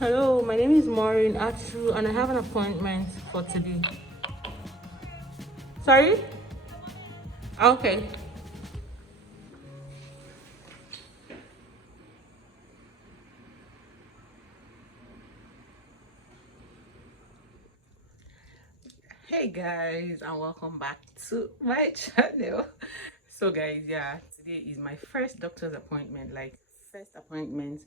Hello, my name is Maureen Achu and I have an appointment for today. Sorry? Okay. Hey guys, and welcome back to my channel. So guys, yeah, today is my first doctor's appointment, like first appointment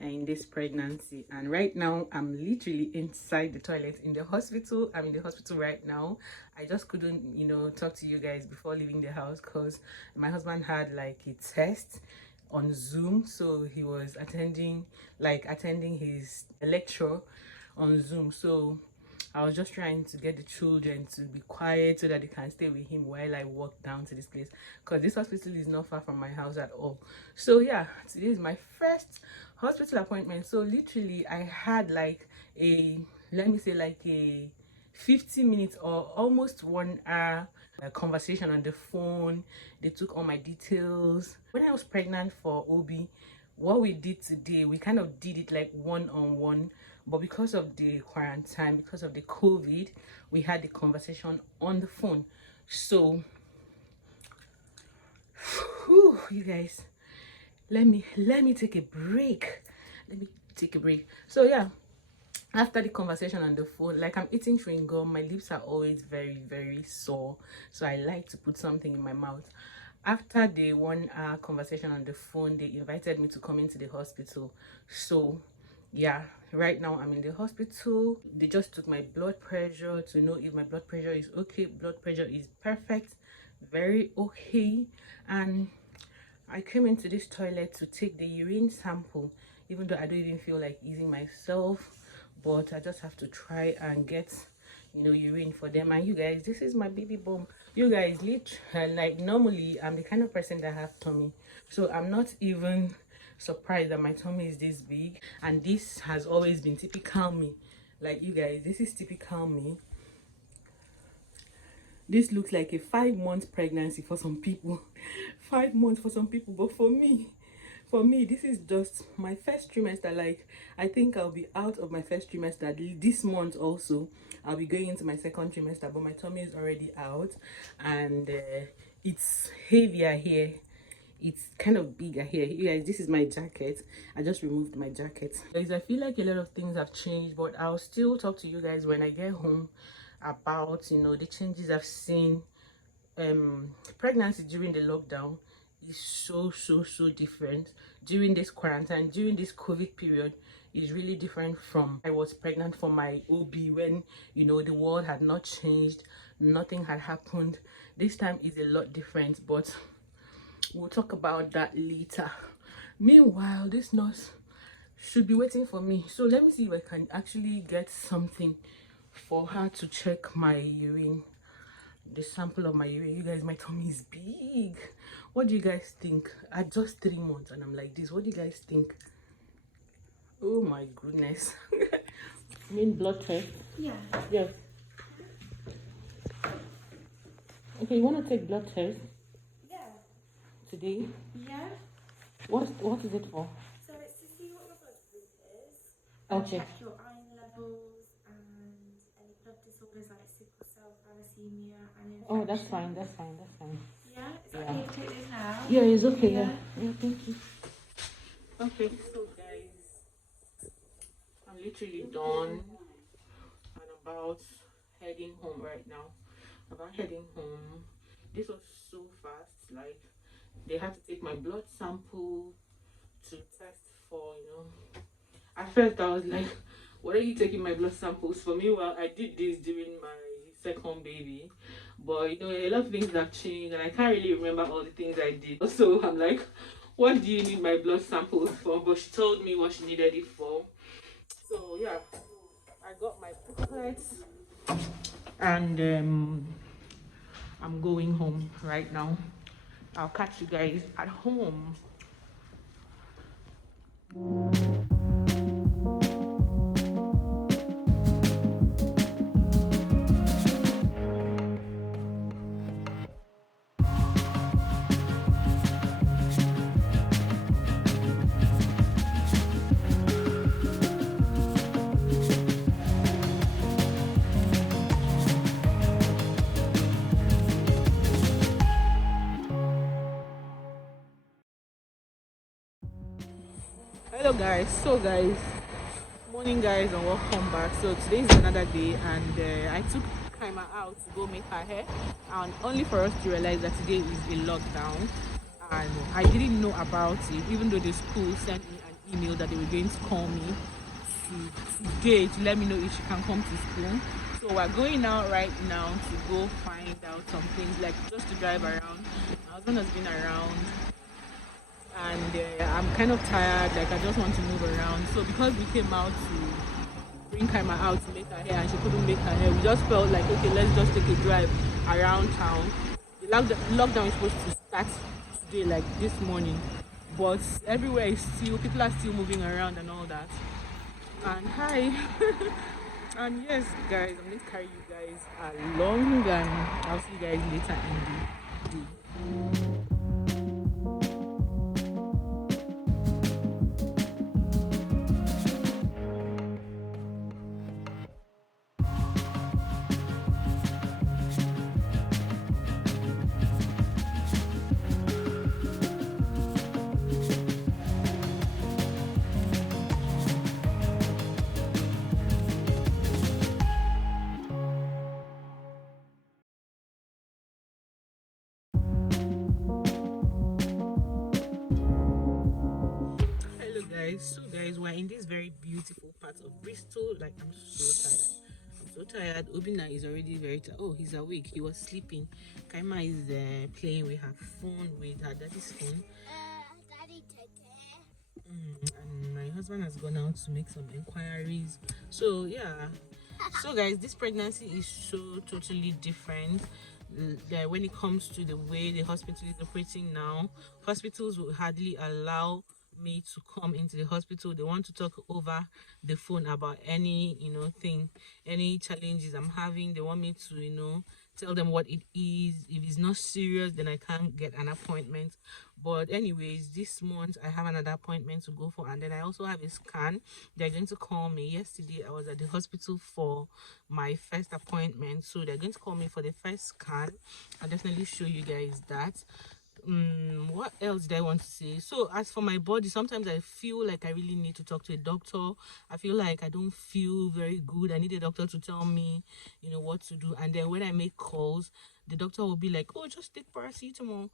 in this pregnancy, and right now I'm literally inside the toilet in the hospital. I'm in the hospital right now. I just couldn't talk to you guys before leaving the house because my husband had like a test on Zoom, so he was attending his lecture on Zoom. So I was just trying to get the children to be quiet so that they can stay with him while I walk down to this place, because this hospital is not far from my house at all. So yeah, today is my first hospital appointment. So literally I had like a, let me say, like a 50 minutes or almost 1 hour conversation on the phone. They took all my details. When I was pregnant for Obi, what we did today, we kind of did it like one-on-one, but because of the quarantine, because of the COVID, we had the conversation on the phone. So whew, you guys, let me take a break. Let me take a break. So yeah, after the conversation on the phone, like I'm eating chewing gum, my lips are always very sore, so I like to put something in my mouth. After the 1 hour conversation on the phone, they invited me to come into the hospital. So yeah, right now I'm in the hospital. They just took my blood pressure to know if my blood pressure is okay. Blood pressure is perfect, very okay. And I came into this toilet to take the urine sample, even though I don't even feel like eating myself, but I just have to try and get urine for them. And you guys, this is my baby bump. You guys, like normally I'm the kind of person that have tummy, so I'm not even surprised that my tummy is this big. And this has always been typical me. Like you guys, this is typical me. This looks like a 5 month pregnancy for some people. 5 months for some people, but for me this is just my first trimester. Like I think I'll be out of my first trimester this month. Also I'll be going into my second trimester, but my tummy is already out, and it's heavier here. It's kind of bigger here. You guys, this is my jacket. I just removed my jacket. Guys, I feel like a lot of things have changed, but I'll still talk to you guys when I get home about the changes I've seen. Pregnancy during the lockdown is so different. During this quarantine, during this COVID period, is really different from I was pregnant for my OB, when the world had not changed, nothing had happened. This time is a lot different, but we'll talk about that later. Meanwhile, this nurse should be waiting for me, so let me see if I can actually get something for her to check my urine, the sample of my urine. You guys, my tummy is big. What do you guys think? At just 3 months and I'm like this. What do you guys think? Oh my goodness. You mean blood test? Yeah. Yes. Okay, you want to take blood test? Yeah. Today? Yeah. What is it for? So it's to see what your blood group is, and Okay. check your iron levels and any blood disorders like sickle cell, thalassemia, and infection. Oh, that's fine. That's fine. That's fine. Yeah. Is that Yeah. okay to take this now? Yeah, it's okay. Yeah. Yeah, thank you. Okay, so guys, I'm literally done and about heading home right now. About heading home. This was so fast. Like they had to take my blood sample to test for. At first I was like, what are you taking my blood samples for? Me, well, I did this during my second baby, but a lot of things have changed and I can't really remember all the things I did. So I'm like, what do you need my blood samples for? But she told me what she needed it for. So yeah, I got my booklets, and I'm going home right now. I'll catch you guys at home. Hello guys, so guys, morning guys and welcome back. So today is another day and I took Kaima out to go make her hair, and only for us to realize that today is a lockdown, and I didn't know about it even though the school sent me an email that they were going to call me today to let me know if she can come to school. So we're going out right now to go find out some things, like just to drive around. My husband has been around and I'm kind of tired, like I just want to move around. So because we came out to bring Kaima out to make her hair and she couldn't make her hair, we just felt like, okay, let's just take a drive around town. The lockdown is supposed to start today, like this morning, but everywhere is still, people are still moving around and all that. And hi. And yes guys, I'm going to carry you guys along and I'll see you guys later in the day. Hello guys, so guys, we're in this very beautiful part of Bristol. Like, I'm so tired. Obina is already very tired. Oh, he's awake, he was sleeping. Kaima is playing with her phone, with her daddy's phone. Daddy, Tete. And my husband has gone out to make some inquiries. So yeah, so guys, this pregnancy is so totally different. When it comes to the way the hospital is operating now, hospitals will hardly allow me to come into the hospital. They want to talk over the phone about any thing, any challenges I'm having. They want me to tell them what it is. If it's not serious, then I can't get an appointment. But anyways, this month I have another appointment to go for, and then I also have a scan. They're going to call me. Yesterday I was at the hospital for my first appointment, so they're going to call me for the first scan. I'll definitely show you guys that. What else did I want to say? So as for my body, sometimes I feel like I really need to talk to a doctor. I feel like I don't feel very good. I need a doctor to tell me what to do. And then when I make calls, the doctor will be like, oh, just take paracetamol,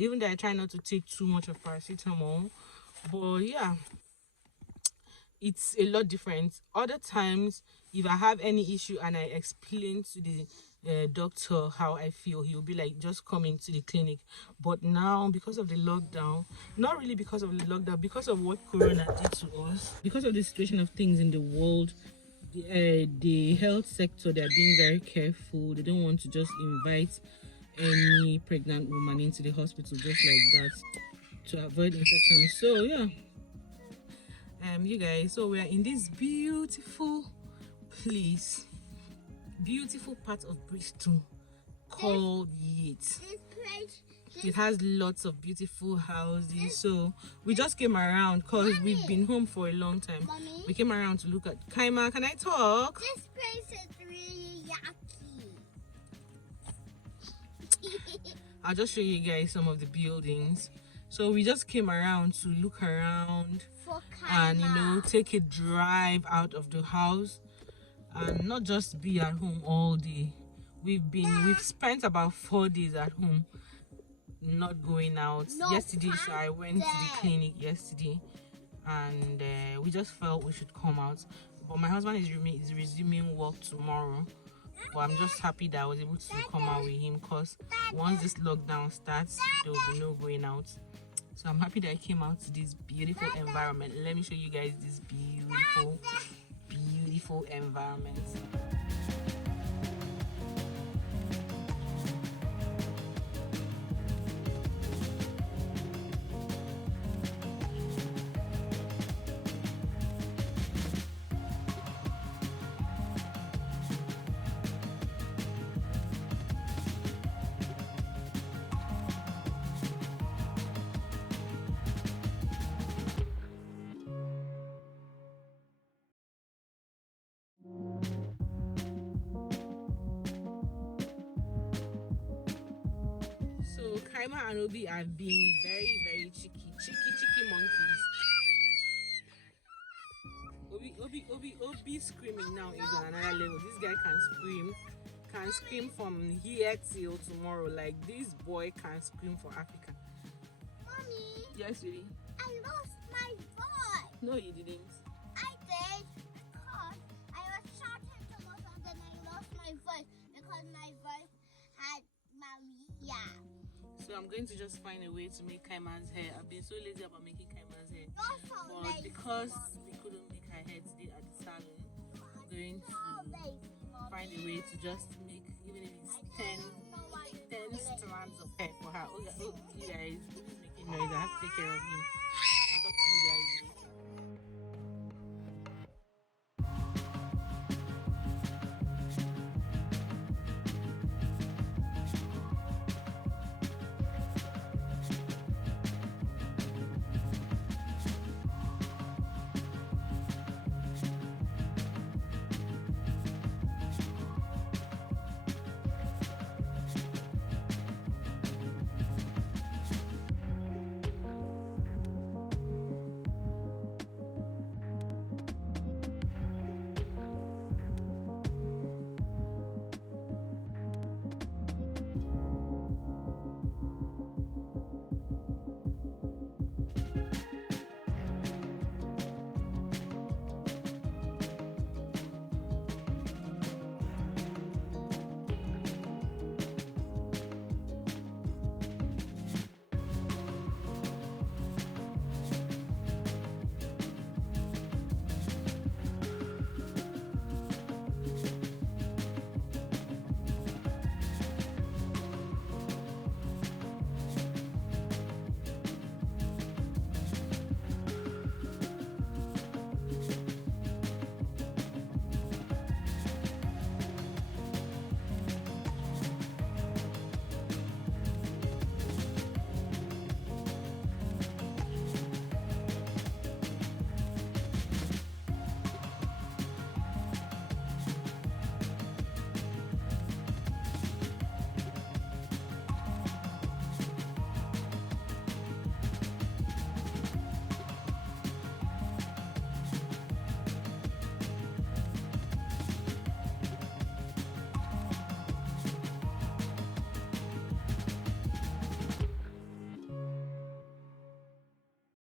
even though I try not to take too much of paracetamol. But yeah, it's a lot different. Other times, if I have any issue and I explain to the doctor how I feel, he'll be like, just come into the clinic. But now, because of the lockdown, not really because of the lockdown, because of what Corona did to us, because of the situation of things in the world, the health sector, they're being very careful. They don't want to just invite any pregnant woman into the hospital just like that to avoid infection. So yeah, you guys, so we are in this beautiful place, beautiful part of Bristol called Yates. It has lots of beautiful houses. So we just came around because we've been home for a long time. Mommy? We came around to look at Kaima. Can I talk? This place is really yucky. I'll just show you guys some of the buildings. So we just came around to look around For and Kaima. take a drive out of the house and not just be at home all day. We've spent about 4 days at home, not going out. Yesterday, so I went to the clinic yesterday, and we just felt we should come out. But my husband is resuming work tomorrow. But I'm just happy that I was able to come out with him, because once this lockdown starts, there will be no going out. So I'm happy that I came out to this beautiful environment. Let me show you guys this beautiful environment. So Kaima and Obi have been very, very cheeky monkeys. Obi screaming now is on another level. This guy can scream from here till tomorrow. Like this boy can scream for Africa. Mommy, Yes, really? I lost my voice. No, you didn't. I did because I was shouting too much and then I lost my voice because my voice had Maria. So I'm going to just find a way to make Kaima's hair. I've been so lazy about making Kaima's hair. You're so But lazy, because Mommy. we couldn't make her hair today at the salon, I'm going So to lazy, Mommy. find a way to just make, even if it's 10 strands of hair for her. Oh, you guys, he's making noise. I have to take care of him. I'll talk to you guys.